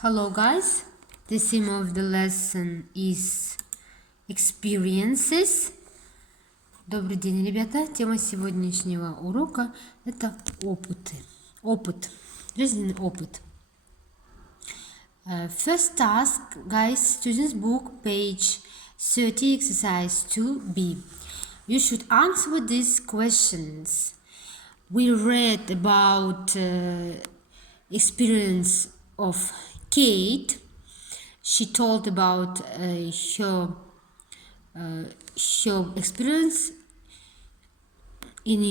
Hello guys, the theme of the lesson is experiences. Добрый день, ребята. Тема сегодняшнего урока это опыт, жизненный опыт. First task, guys, students book page 30, exercise 2b. You should answer these questions. We read about experience of Kate. She told about her experience in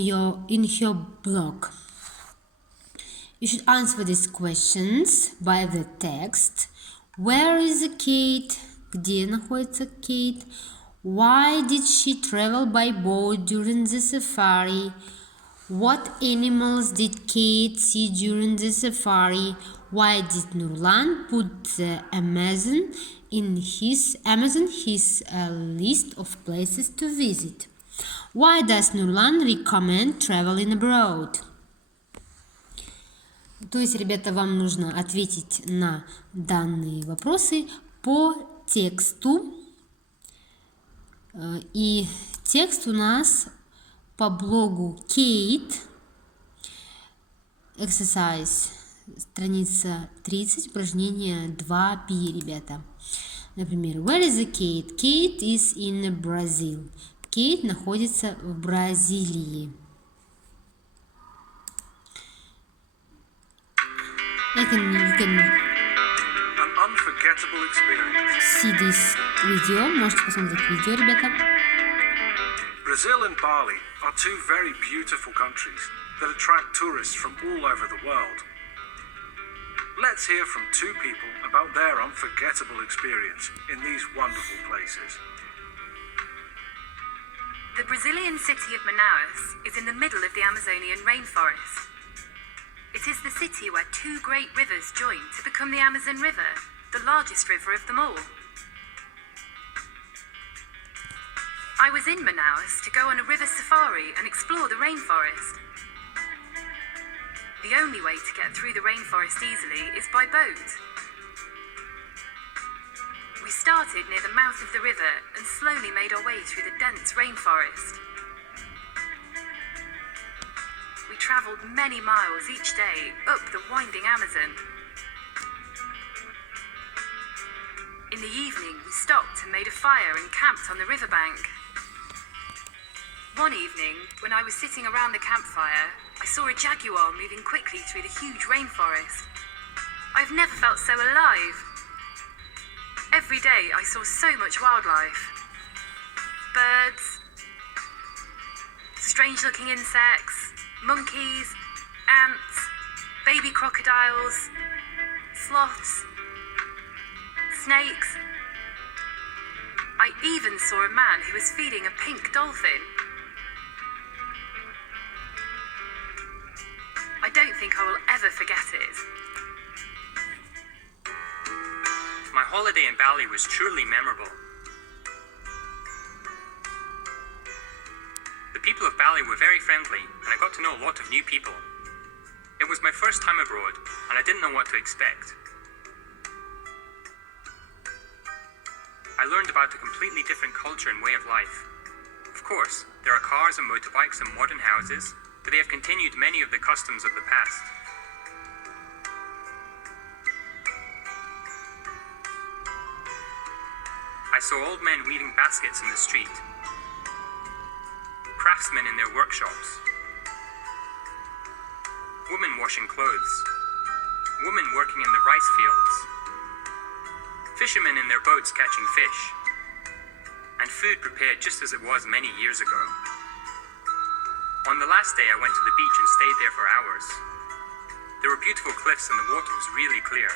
her blog. You should answer these questions by the text. Where is Kate? Где находится Kate? Why did she travel by boat during the safari? What animals did Kate see during the safari? Why did Nurlan put the Amazon in his list of places to visit? Why does Nurlan recommend traveling abroad? То есть, ребята, вам нужно ответить на данные вопросы по тексту. И текст у нас по блогу Kate, exercise, страница 30, упражнение 2b, ребята. Например, where is Kate? Kate is in Brazil. Kate находится в Бразилии. You can see this video. Можете посмотреть видео, ребята. Brazil and Bali are two very beautiful countries that attract tourists from all over the world. Let's hear from two people about their unforgettable experience in these wonderful places. The Brazilian city of Manaus is in the middle of the Amazonian rainforest. It is the city where two great rivers join to become the Amazon River, the largest river of them all. I was in Manaus to go on a river safari and explore the rainforest. The only way to get through the rainforest easily is by boat. We started near the mouth of the river and slowly made our way through the dense rainforest. We travelled many miles each day up the winding Amazon. In the evening, we stopped and made a fire and camped on the riverbank. One evening, when I was sitting around the campfire, I saw a jaguar moving quickly through the huge rainforest. I've never felt so alive. Every day I saw so much wildlife. Birds, strange-looking insects, monkeys, ants, baby crocodiles, sloths, snakes. I even saw a man who was feeding a pink dolphin. I don't think I will ever forget it. My holiday in Bali was truly memorable. The people of Bali were very friendly, and I got to know a lot of new people. It was my first time abroad, and I didn't know what to expect. I learned about a completely different culture and way of life. Of course, there are cars and motorbikes and modern houses, but they have continued many of the customs of the past. I saw old men weaving baskets in the street, craftsmen in their workshops, women washing clothes, women working in the rice fields, fishermen in their boats catching fish, and food prepared just as it was many years ago. On the last day, I went to the beach and stayed there for hours. There were beautiful cliffs and the water was really clear.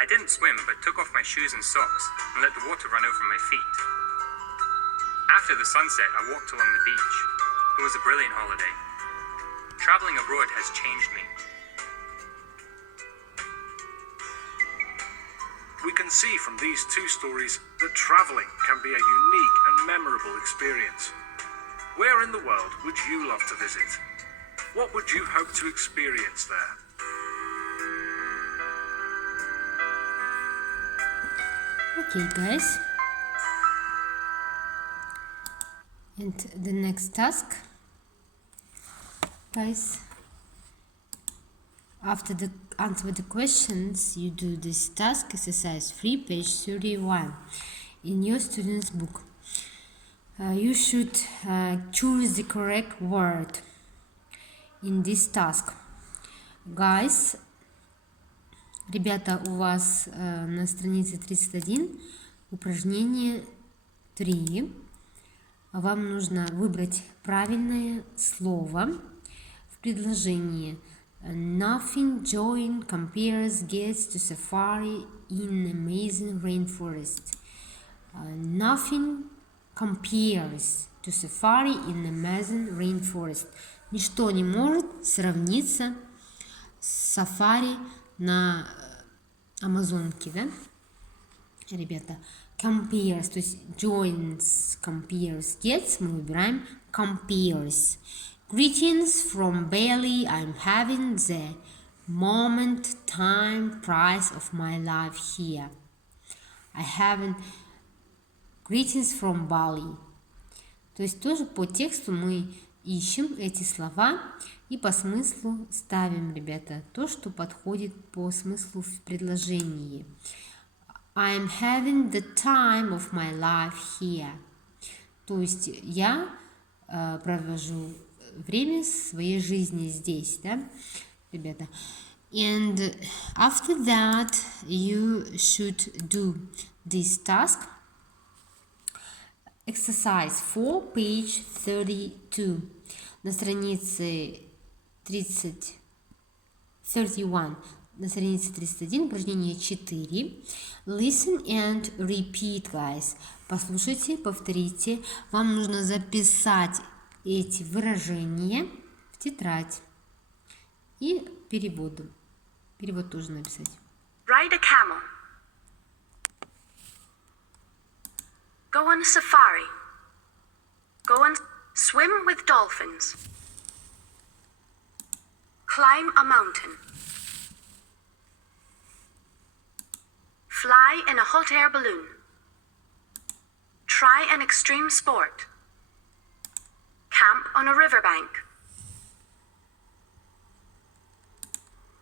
I didn't swim, but took off my shoes and socks and let the water run over my feet. After the sunset, I walked along the beach. It was a brilliant holiday. Traveling abroad has changed me. We can see from these two stories that traveling can be a unique and memorable experience. Where in the world would you love to visit? What would you hope to experience there? Okay, guys. And the next task, guys, after the answer the questions, you do this task, exercise 3, page 31 in your student's book. You should choose the correct word in this task. Guys, ребята, у вас на странице 31 упражнение 3. Вам нужно выбрать правильное слово в предложении. Nothing joy compares gets to safari in amazing rainforest. Nothing compares to safari in amazing rainforest. Ничто не может сравниться с сафари на Амазонке, да? Ребята, compares, то есть joins, compares, gets, мы выбираем compares. Greetings from Bali, I'm having the moment, time, price of my life here. I haven't greetings from Bali. То есть тоже по тексту мы ищем эти слова и по смыслу ставим, ребята, то, что подходит по смыслу в предложении. I'm having the time of my life here. То есть я провожу время своей жизни здесь, да, ребята. And after that, you should do this task. Exercise 4, page 32. На странице 31. На странице 31, упражнение 4. Listen and repeat, guys. Послушайте, повторите. Вам нужно записать эти выражения в тетрадь. И перевод тоже написать. Ride a camel. Go on safari. Go and swim with dolphins. Climb a mountain. Fly in a hot air balloon. Try an extreme sport. Camp on a riverbank.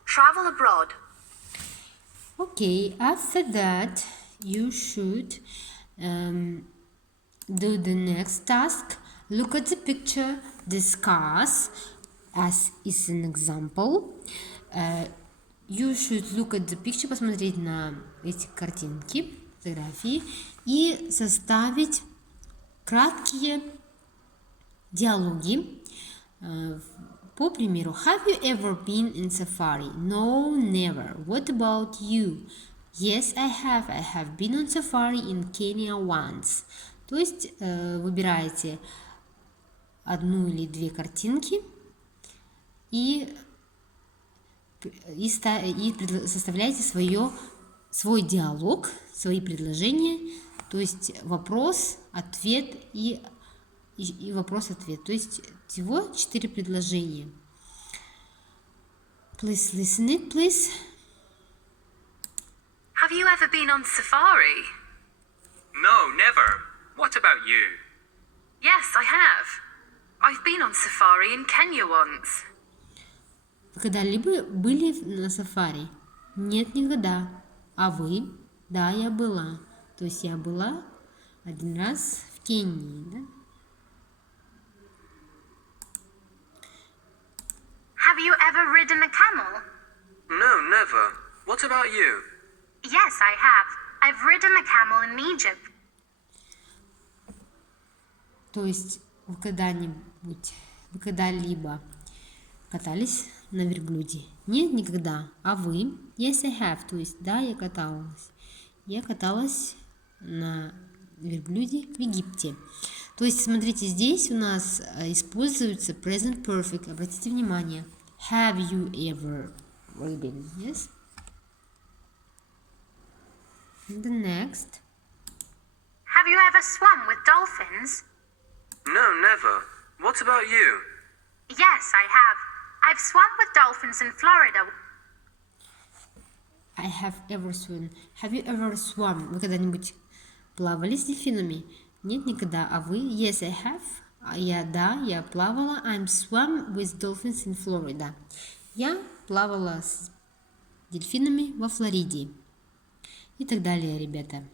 Travel abroad. Okay, after that, you should do the next task. Look at the picture, discuss, as is an example. You should look at the picture, посмотреть на эти картинки, фотографии, и составить краткие диалоги. По примеру, have you ever been in safari? No, never. What about you? Yes, I have. I have been on safari in Kenya once. То есть выбираете одну или две картинки и составляете свой диалог, свои предложения, то есть вопрос, ответ и вопрос-ответ. То есть всего 4 предложения. Please listen it, please. Have you ever been on safari? No, never. What about you? Yes, I have. I've been on safari in Kenya once. Вы когда-либо были на сафари? Нет, никогда. А вы? Да, я была. То есть я была один раз в Кении, да? Have you ever ridden a camel? No, never. What about you? Yes, I have. I've ridden a camel in Egypt. То есть вы когда-либо катались на верблюде? Нет, никогда. А вы? Yes, I have. То есть да, я каталась. Я каталась на верблюде в Египте. То есть, смотрите, здесь у нас используется present perfect. Обратите внимание. Have you ever ridden? Yes. And the next. Have you ever swum with dolphins? No, never. What about you? Yes, I have. I've swum with dolphins in Florida. I have ever swum. Have you ever swum? Вы когда-нибудь плавали с дельфинами? Нет, никогда. А вы? Yes, I have. Я плавала. I'm swam with dolphins in Florida. Я плавала с дельфинами во Флориде. И так далее, ребята.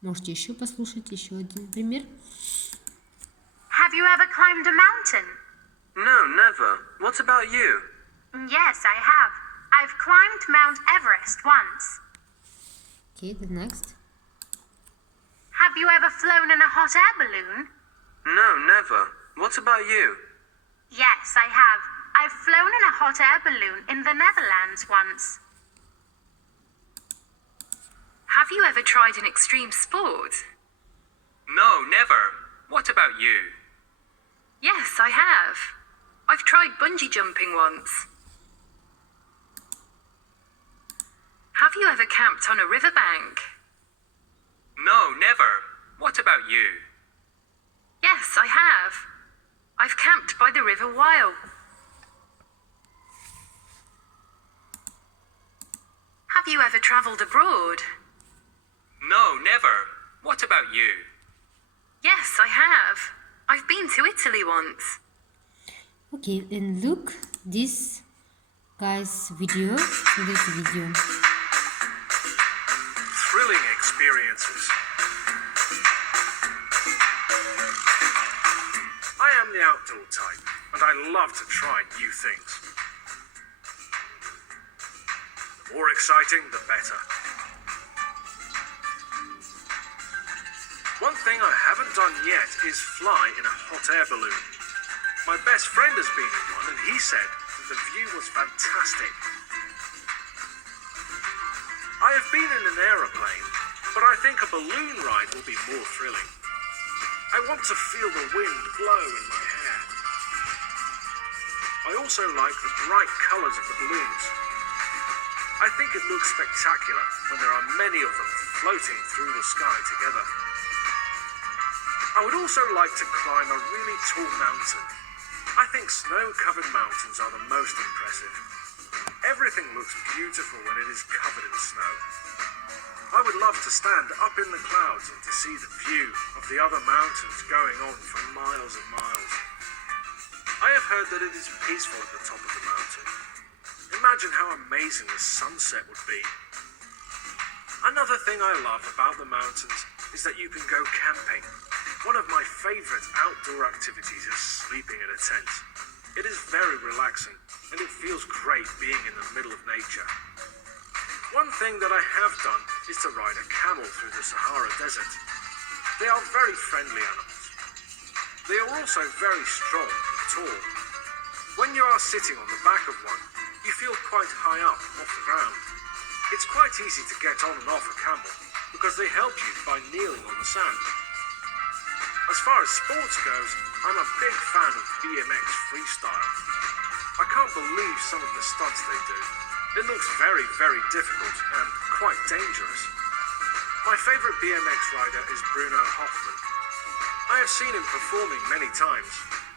Можете еще послушать еще один пример. Have you ever climbed a mountain? No, never. What about you? Yes, I have. I've climbed Mount Everest once. Okay, the next. Have you ever flown in a hot air balloon? No, never. What about you? Yes, I have. I've flown in a hot air balloon in the Netherlands once. Have you ever tried an extreme sport? No, never. What about you? Yes, I have. I've tried bungee jumping once. Have you ever camped on a riverbank? No, never. What about you? Yes, I have. I've camped by the River Wyle. Have you ever travelled abroad? No, never. What about you? Yes, I have. I've been to Italy once. Okay, and look this guy's video. Thrilling experiences. I am the outdoor type, and I love to try new things. The more exciting, the better. One thing I haven't done yet is fly in a hot air balloon. My best friend has been in one, and he said that the view was fantastic. I have been in an aeroplane, but I think a balloon ride will be more thrilling. I want to feel the wind blow in my hair. I also like the bright colours of the balloons. I think it looks spectacular when there are many of them floating through the sky together. I would also like to climb a really tall mountain. I think snow-covered mountains are the most impressive. Everything looks beautiful when it is covered in snow. I would love to stand up in the clouds and to see the view of the other mountains going on for miles and miles. I have heard that it is peaceful at the top of the mountain. Imagine how amazing the sunset would be. Another thing I love about the mountains is that you can go camping. One of my favourite outdoor activities is sleeping in a tent. It is very relaxing, and it feels great being in the middle of nature. One thing that I have done is to ride a camel through the Sahara Desert. They are very friendly animals. They are also very strong and tall. When you are sitting on the back of one, you feel quite high up off the ground. It's quite easy to get on and off a camel because they help you by kneeling on the sand. As far as sports goes, I'm a big fan of BMX freestyle. I can't believe some of the stunts they do. It looks very, very difficult and quite dangerous. My favourite BMX rider is Bruno Hoffman. I have seen him performing many times.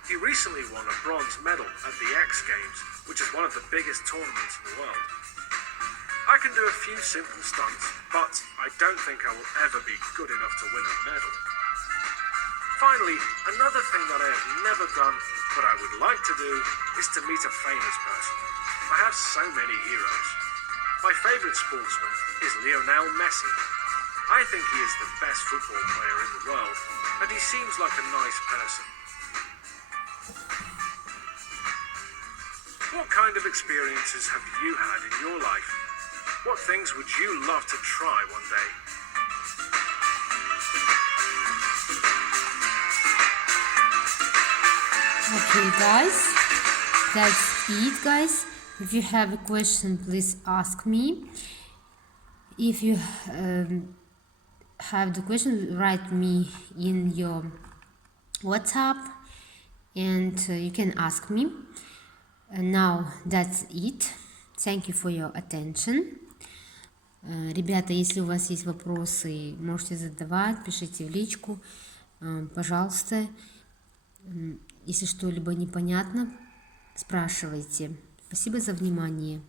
He recently won a bronze medal at the X Games, which is one of the biggest tournaments in the world. I can do a few simple stunts, but I don't think I will ever be good enough to win a medal. Finally, another thing that I have never done, but I would like to do, is to meet a famous person. I have so many heroes. My favourite sportsman is Lionel Messi. I think he is the best football player in the world, and he seems like a nice person. What kind of experiences have you had in your life? What things would you love to try one day? Okay, guys, that's it, guys. If you have a question, please ask me. If you have the question, write me in your WhatsApp, and you can ask me. And now that's it. Thank you for your attention. Ребята, если у вас есть вопросы, можете задавать, пишите в личку, пожалуйста. Если что-либо непонятно, спрашивайте. Спасибо за внимание.